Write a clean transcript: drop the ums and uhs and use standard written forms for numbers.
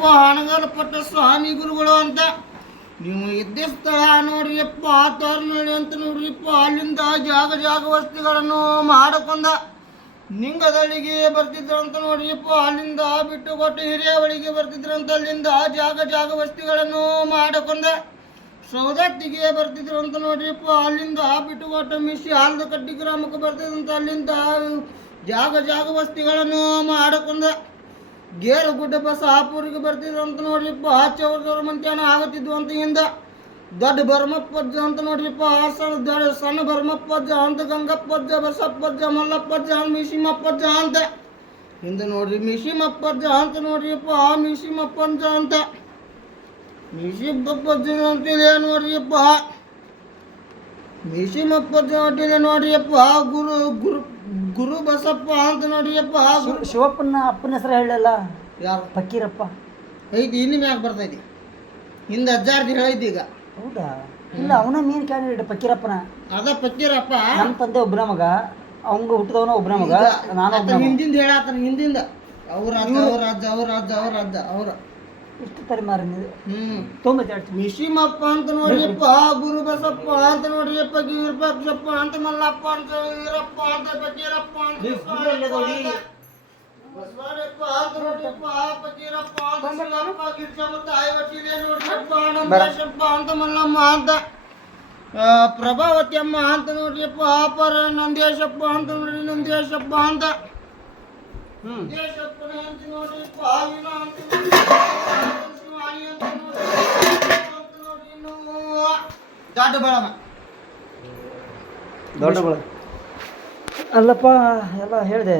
ನೋಡ್ರಿಯಪ್ಪ ಹಣಗಲ್ಪಟ್ಟ ಸ್ವಾಮಿ ಗುರುಗಳು ಅಂತ. ನೀವು ಇದ್ದ ಸ್ಥಳ ನೋಡ್ರಿಯಪ್ಪ ತೋರ್ನಳ್ಳಿ ಅಂತ ನೋಡ್ರಿಯಪ್ಪ. ಅಲ್ಲಿಂದ ಜಾಗ ವಸ್ತಿಗಳನ್ನು ಮಾಡಕೊಂಡ ನಿಂಗದಳ್ಳಿಗೆ ಬರ್ತಿದ್ರಂತ ನೋಡ್ರಿಯಪ್ಪ. ಅಲ್ಲಿಂದ ಬಿಟ್ಟು ಕೊಟ್ಟು ಹಿರಿಯವಳಿಗೆ ಬರ್ತಿದ್ರಂತ. ಅಲ್ಲಿಂದ ಜಾಗ ವಸ್ತಿಗಳನ್ನು ಮಾಡಕೊಂಡ ಸೌದತ್ತಿಗೆ ಬರ್ತಿದ್ರಂತ ನೋಡ್ರಿಯಪ್ಪ. ಅಲ್ಲಿಂದ ಬಿಟ್ಟು ಕೊಟ್ಟು ಮಿಶಿ ಹಾಲ್ದ ಕಟ್ಟಿ ಗ್ರಾಮಕ್ಕೆ ಬರ್ತಿದ್ರಂತ. ಅಲ್ಲಿಂದ ಜಾಗ ವಸ್ತಿಗಳನ್ನು ಮಾಡಕೊಂಡ ಗೇರುಗುಡ್ಡ ಬಸಾಪುರಿಗೆ ಬರ್ತಿದ್ರಂತ ನೋಡ್ರಿಪ್ಪ. ಚೌರ ಮಂತ್ಯಾನ ಆಗುತ್ತಿದ್ವು ಅಂತ ಹಿಂದ ದೊಡ್ಡ ಭರಮಪ್ಪಜ್ಜ ಅಂತ ನೋಡ್ರಿಪ್ಪ. ಸಣ್ಣ ಭರಮಪ್ಪಜ್ಜ ಅಂತ ಗಂಗಪ್ಪಜ್ಜ ಬಸಪ್ಪಜ್ಜ ಮಲ್ಲಪ್ಪಜ್ಜ ಮಿಶಿಮಪ್ಪಜ್ಜ ಅಂತ ಹಿಂದೆ ನೋಡ್ರಿ ಮಿಶಿಮಪ್ಪಜ್ಜ ಅಂತ ನೋಡ್ರಿಪ್ಪ. ಮಿಶಿಮಪ್ಪಜ್ಜ ಅಂತ ಮಿಶಿಮಪ್ಪಜ್ಜ ಅಂತಿಲ್ಲ ನೋಡ್ರಿಯಪ್ಪ. ಮಿಶಿಮಪ್ಪಜ್ಜ ಅಂತಿಲ್ಲ ನೋಡ್ರಿಯಪ್ಪ. ಗುರು ಬಸಪ್ಪ ಅಂತ ನೋಡ್ರಿಯಪ್ಪ. ಶಿವಪ್ಪನ ಅಪ್ಪನ ಹೆಸರು ಹೇಳಲ್ಲ. ಯಾರು? ಫಕೀರಪ್ಪ ಐತಿ. ಇನ್ನು ಮ್ಯಾಗ ಬರ್ತೈತಿ. ಹಿಂದ ಅಜ್ಜಾರ್ದು ಹೇಳಿದ್ದಿ ಈಗ. ಹೌದಾ? ಇಲ್ಲ, ಅವನ ಮೀನ್ ಕ್ಯಾಂಡಿಡೇಟ್ ಫಕೀರಪ್ಪನ. ಅದ ಫಕೀರಪ್ಪ. ನಮ್ಮ ತಂದೆ ಒಬ್ಬನ ಮಗ, ಅವಂಗ ಹುಟ್ಟಿದವನ ಒಬ್ಬನ ಮಗ, ನಾನು ಹಿಂದಿಂದ ಹೇಳಾತನ. ಹಿಂದಿಂದ ಅವ್ರ ಇಷ್ಟು ತಲೆಮಾರಿ ತೊಂಬತ್ತೆರಡು. ಮಿಶಿಮಪ್ಪ ಅಂತ ನೋಡ್ರಿಯಪ್ಪ. ಗುರು ಬಸಪ್ಪ ಅಂತ ನೋಡ್ರಿಯಪ್ಪ. ಗಿರಿಪಕ್ಷಪ್ಪ ಅಂತ ಮಲ್ಲಪ್ಪ ಅಂತ ವೀರಪ್ಪ ಅಂತ ಫಕೀರಪ್ಪ ಅಂತ ಬಸವಪ್ಪ ಅಂತ ನೋಡ್ರಿಯಪ್ಪ. ಫಕೀರಪ್ಪ ಅಂತ ಶಿವಪ್ಪ ಗಿರಿಜಮ್ಮ ತಾಯಿ ವಸೀಲೆ ನೋಡ್ರಿಯಪ್ಪ. ನಂದೇಶಪ್ಪ ಅಂತ ಮಲ್ಲಮ್ಮ ಅಂತ ಪ್ರಭಾವತಿ ಅಮ್ಮ ಅಂತ ನೋಡ್ರಿಯಪ್ಪ. ಅಪರ ನಂದೇಶಪ್ಪ ಅಂತ ನೋಡ್ರಿ. ನಂದೇಶಪ್ಪ ಅಂತ ದೇಶಪ್ಪನ ಅಂತ ನೋಡ್ರಿಯಪ್ಪ. ಆವಿನ ಅಂತ ಶಿವಾಣಿ ಅಂತ ನೋಡ್ರಿ. ಇನ್ನು ದೊಡ್ಡ ಬಳಗ ಅಲ್ಲಪ್ಪ ಎಲ್ಲ ಹೇಳಿದೆ.